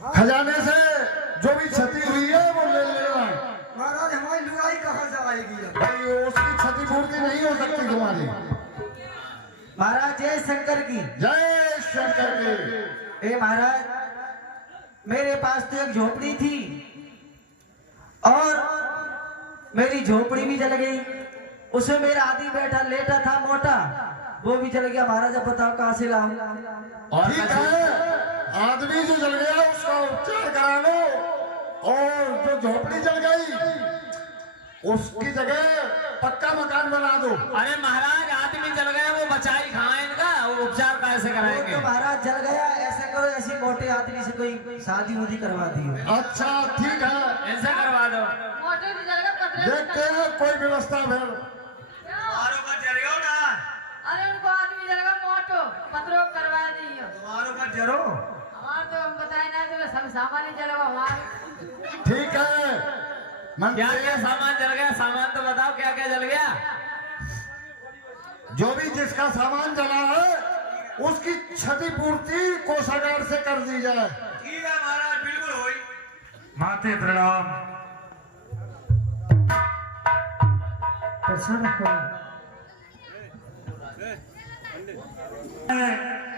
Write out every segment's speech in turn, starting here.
खजाने से जो भी क्षति हुई है वो ले लेना। महाराज हमारी लुगाई कहाँ से आएगी अब? भाई उसकी क्षतिपूर्ति नहीं हो सकती तुम्हारी। महाराज जय शंकर की। जय शंकर की। ए महाराज, मेरे पास तो एक झोपड़ी थी और मेरी झोपड़ी भी जल गई। उसमें मेरा आदमी बैठा लेटा था मोटा, वो भी जल गया। महाराज अब बताओ कहाँ से लाऊं? और ठीक है, आदमी जो जल गया उसका उपचार करा लो, और जो झोपड़ी जल गई उसकी जगह पक्का मकान बना दो। अरे महाराज आदमी जल गया, वो बचाई खाए इनका, वो उपचार कैसे कराएंगे? तो महाराज जल गया, ऐसा करो ऐसे मोटे आदमी से कोई शादी उदी करवा दियो। अच्छा ठीक है, ऐसा करवा दो। देखते हैं कोई व्यवस्था फिर। तुम्हारों का जरियो ना। अरे उनको आदमी जगह मोटो पत्रों करवा दियो। तुम्हारों का जरो। हमार तो हम बताए ना तो सब सामान ही जलवा हमार। ठीक है, क्या क्या सामान जल गया? सामान तो बताओ क्या क्या जल गया? जो भी जिसका सामान जला है उसकी क्षतिपूर्ति कोषागार से कर दी जाए। ठीक है महाराज, बिल्कुल होई। माते प्रणाम।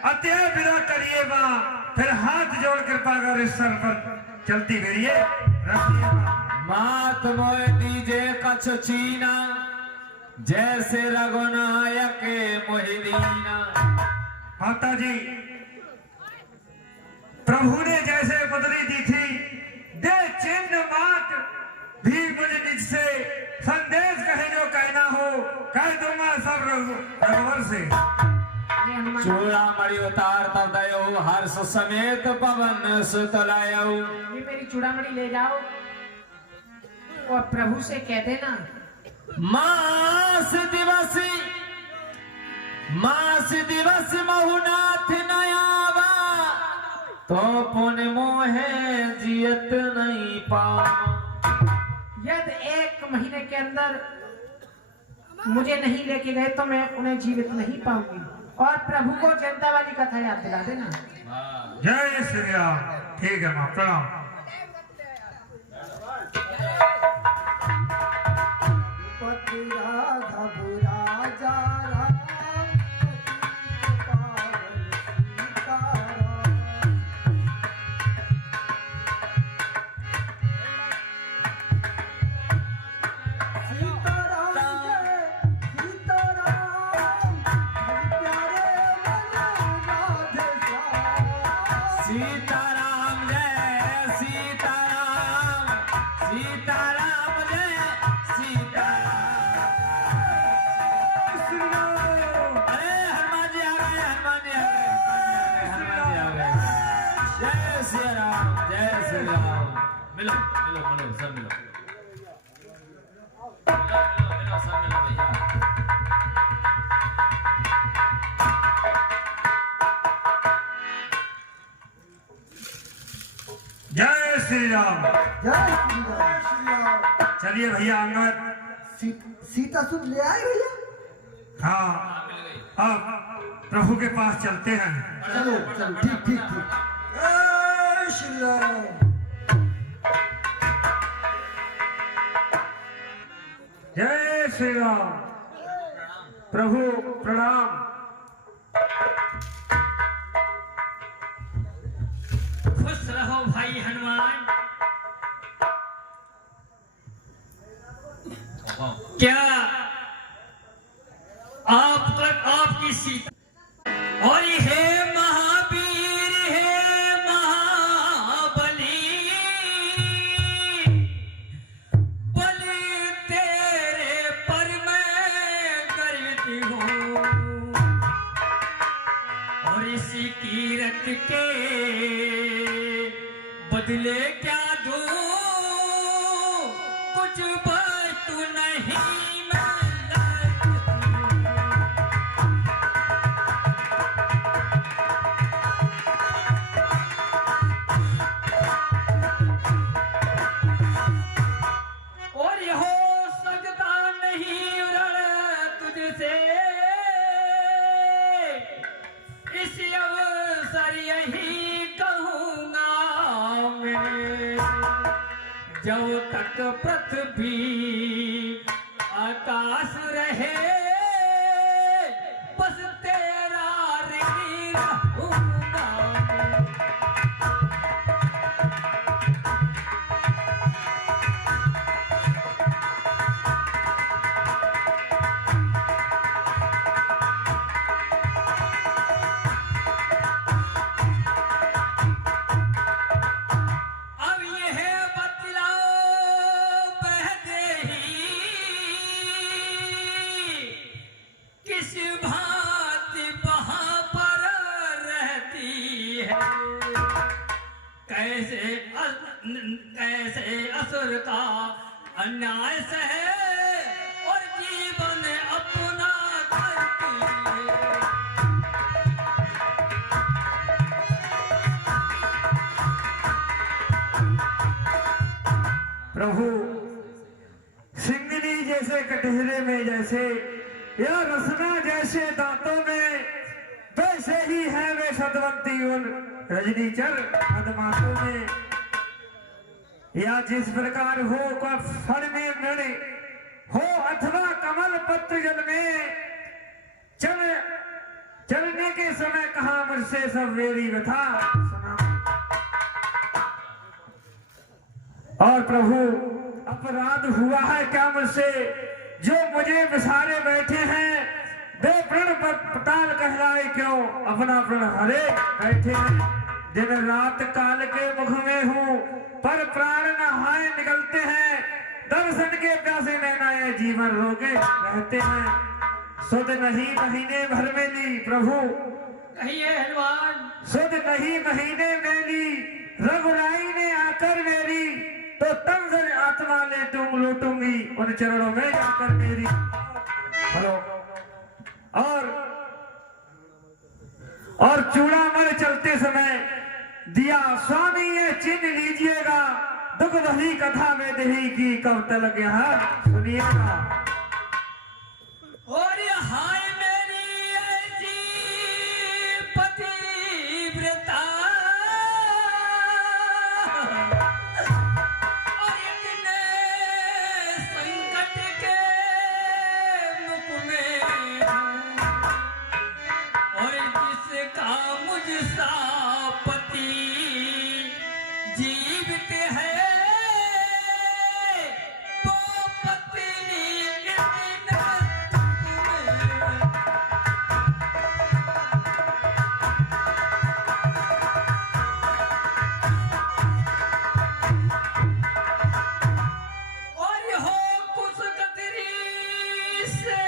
अत्यार विदा करिए बा, फिर हाथ जोड़ कृपा कर इस सर पर चलती फिरिए रखिए बा। मात मोय दीजे कछ चीना, जैसे रघुनायक मोहिदीना। माता जी, प्रभु ने जैसे बदली दी थी, दे चिन्ह मात भी मुझे निज से संदेश कहे जो कहना हो, कह दूंगा सब रघुवर से। चूड़ा मणि उतार तब दयो, हर्ष समेत पवन सुत लायो। ये मेरी चूड़ामणि ले जाओ और प्रभु से कह देना मास दिवस महुनाथ नयावा, तो पुन मोहे जियत नहीं पावा। यदि 1 महीने के अंदर मुझे नहीं लेके गए तो मैं उन्हें जीवित नहीं पाऊंगी। और प्रभु को जनता वाली कथा याद दिला देना। जय श्री राम। ठीक है मां, प्रणाम। सीताराम जय सीताराम, सीताराम जय सीताराम। अरे हनुमान जी आ गए, हनुमान जी आ गए, हनुमान जी आ गए। जय श्री राम, जय श्री राम। मिलो मिलो मिलो सब मिलो, मिलो सब मिलो भैया। जय श्री राम। जय श्री राम। चलिए भैया अंगद। सीता सुध ले आए भैया। हाँ, अब प्रभु के पास चलते हैं। चलो चलो, ठीक ठीक ठीक। जय श्री राम। जय श्री राम। प्रभु प्रणाम। खुश रहो भाई हनुमान। क्या आप तक आपकी सीता और हे महावीर हे महाबली, बलि तेरे पर मैं करती हूँ, और इसी कीरत के बदले क्या दूं, कुछ वस्तु नहीं मैं लायक हूं। और ये हो सकता नहीं उड़न तुझसे, इस अवसर यही कहूंगा जब तक पृथ्वी आकाश रहे बस तेरा ऋणी रहूंगा। अब यह बतलाओ बहते ही किस भांति वहां पर रहती है। कैसे असुर का अन्याय सहे और जीवन अपना करती है। प्रभु सिंगनी जैसे कटहरे में जैसे या रसना जैसे दांतों में वैसे ही है वे सदवंती उन रजनीचर मदमातों में। या जिस प्रकार हो फल में मृण हो अथवा कमल पत्र जल में चलने के समय कहा मुझसे सब मेरी व्यथा सुना। और प्रभु अपराध हुआ है क्या मुझसे जो मुझे बिसारे बैठे हैं वे प्रण पताल कहलाए क्यों अपना प्रण हरे बैठे हैं। दिन रात काल के मुख में हूँ पर प्राण नहाए निकलते हैं दर्शन के प्यासे नैनाए जीवन रोके रहते हैं। सुध नहीं महीने भर में ली प्रभु कहिए हनुमान। सुध नहीं महीने में ली रघुराई ने आकर मेरी तो तंग आत्मा लूटूंगी उन चरणों में जाकर मेरी। हेलो और चूड़ामणि चलते समय दिया स्वामी ये चिन्ह लीजिएगा दुख भरी कथा में दही की कब तलक यहाँ सुनिएगा। और हाय मेरी ऐसी पतिव्रता और इतने संकट के मुख में और जिसका मुझसा पति जीवित है तो पत्नी इतना और हो कुछ कतरी से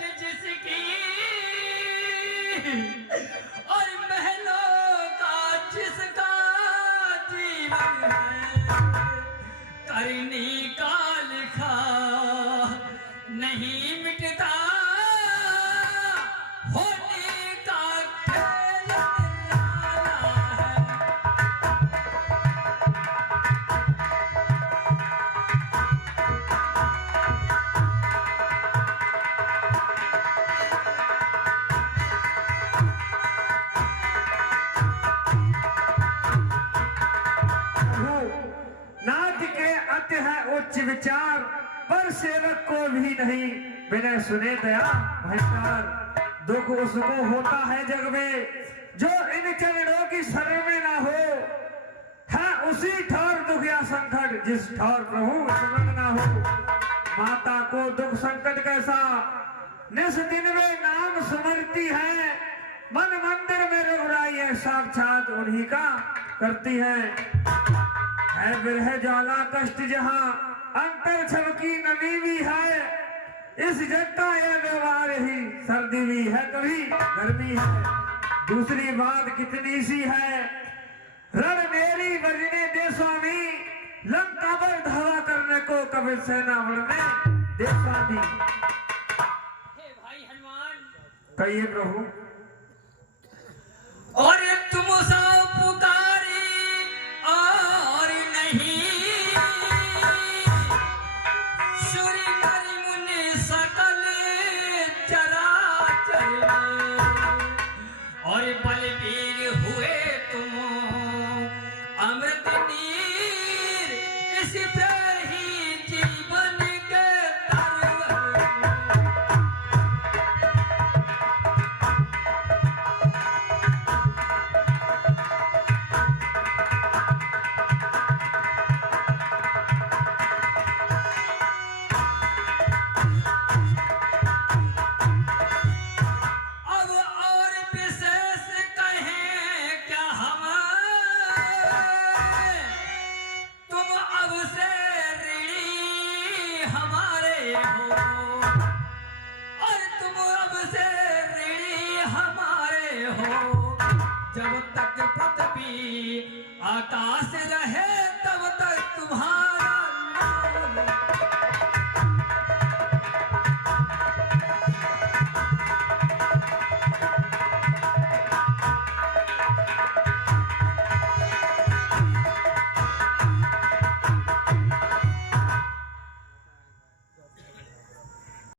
जिसकी और महलों का जिसका जीवन है करनी का लिखा नहीं मिटता होने का खेल निराला है। नाथ के अति है उच्च विचार पर सेवक को भी नहीं बिना सुने दया भयंकर। दुख उसको होता है जग में जो इन चरणों की शरण में ना हो है उसी ठौर दुख या संकट जिस ठौर प्रभु स्मरण ना हो। माता को दुख संकट कैसा निस दिन में नाम सुमरती है मन मंदिर में रघुराई है साक्षात उन्हीं का करती है विरह ज्वाला कष्ट जहाँ अंतर छल की नमी भी है इस जग का यह व्यवहार ही सर्दी भी है कभी गर्मी है। दूसरी बात कितनी सी है रण मेरी बजने दे स्वामी लंका पर धावा करने को कभी सेना बढ़ने दे स्वामी। हे भाई हनुमान कहिए प्रभु। और तुम सब पुकारी और नहीं सूर्य नर मुनि सकल चराचर और बलवीर हुए तुम अमृत नीर इस पास रहे